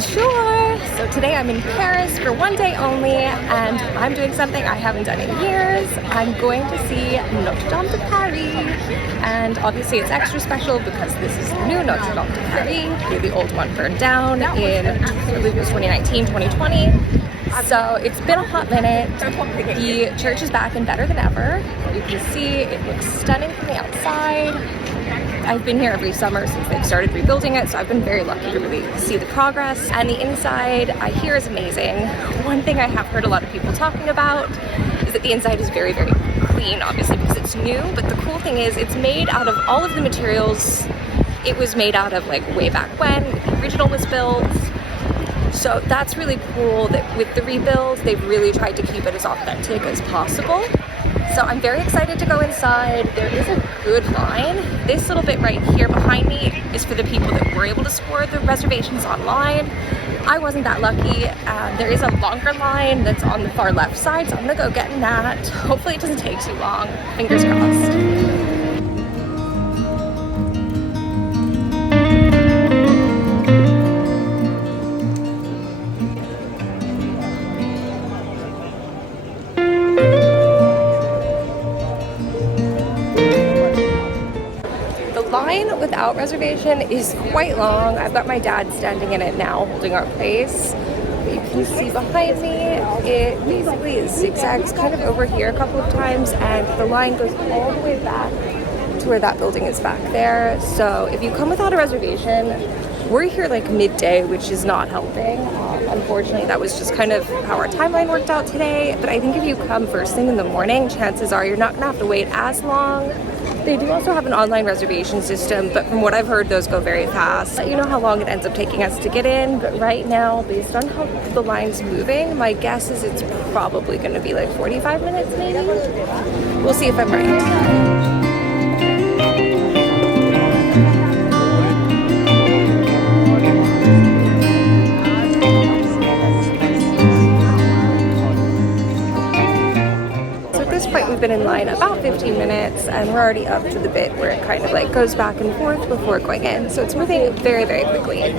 Sure. So today I'm in Paris for one day only, and I'm doing something I haven't done in years. I'm going to see Notre Dame de Paris, and obviously it's extra special because this is the new Notre Dame de Paris. The old one burned down in, I believe it was 2019, 2020. So it's been a hot minute. The church is back and better than ever. You can see it looks stunning from the outside. I've been here every summer since they've started rebuilding it, so I've been very lucky to really see the progress. And the inside, I hear, is amazing. One thing I have heard a lot of people talking about is that the inside is very, very clean, obviously, because it's new. But the cool thing is it's made out of all of the materials it was made out of, like, way back when the original was built. So that's really cool that with the rebuilds, they've really tried to keep it as authentic as possible. So I'm very excited to go inside. There is a good line. This little bit right here behind me is for the people that were able to score the reservations online. I wasn't that lucky. There is a longer line that's on the far left side, so I'm gonna go get in that. Hopefully it doesn't take too long. Fingers crossed. Line without reservation is quite long. I've got my dad standing in it now, holding our place. You can see behind me, it basically is zigzags kind of over here a couple of times, and the line goes all the way back to where that building is back there. So if you come without a reservation, we're here like midday, which is not helping. Unfortunately, that was just kind of how our timeline worked out today. But I think if you come first thing in the morning, chances are you're not gonna have to wait as long. They do also have an online reservation system, but from what I've heard, those go very fast. You know how long it ends up taking us to get in, but right now, based on how the line's moving, my guess is it's probably gonna be like 45 minutes maybe. We'll see if I'm right. We've been in line about 15 minutes, and we're already up to the bit where it kind of like goes back and forth before going in. So it's moving very, very quickly.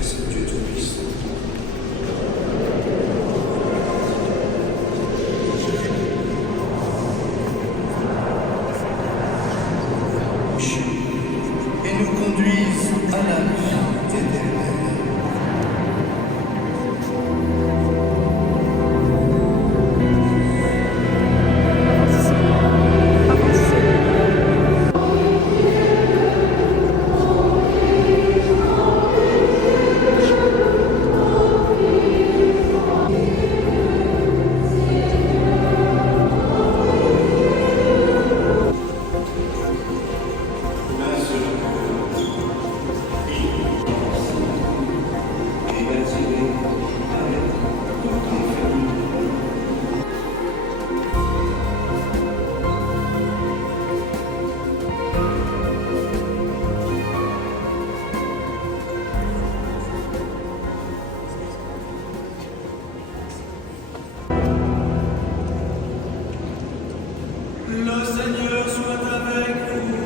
expresse Dieu Tout-Puissant. Et nous conduisent à la vie éternelle. Le Seigneur soit avec vous.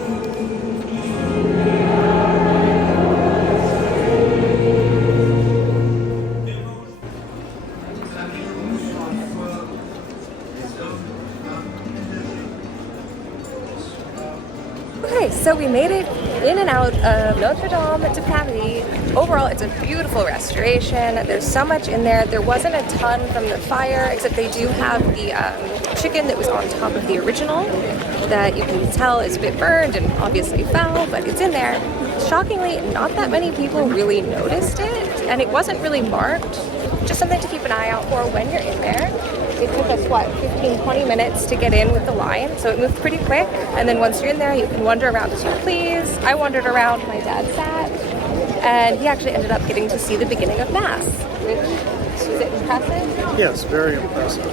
Okay, so we made it in and out of Notre Dame de Paris. Overall, it's a beautiful restoration. There's so much in there. There wasn't a ton from the fire, except they do have the chicken that was on top of the original that you can tell is a bit burned and obviously fell, but it's in there. Shockingly, not that many people really noticed it, and it wasn't really marked. Just something to keep an eye out for when you're in there. It took us, 15-20 minutes to get in with the line, so it moved pretty quick. And then once you're in there, you can wander around as you please. I wandered around, my dad sat, and he actually ended up getting to see the beginning of Mass, which was it impressive? Yes, very impressive.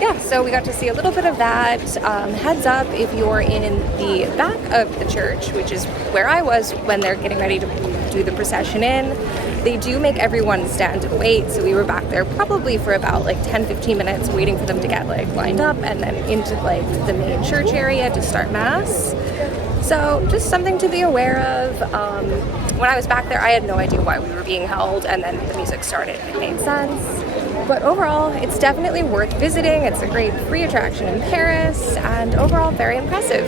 Yeah, so we got to see a little bit of that. Heads up if you're in the back of the church, which is where I was when they're getting ready to do the procession in. They do make everyone stand and wait, so we were back there probably for about 10-15 minutes waiting for them to get lined up and then into the main church area to start Mass. So just something to be aware of. When I was back there, I had no idea why we were being held, and then the music started and it made sense. But overall, it's definitely worth visiting. It's a great free attraction in Paris, and overall very impressive.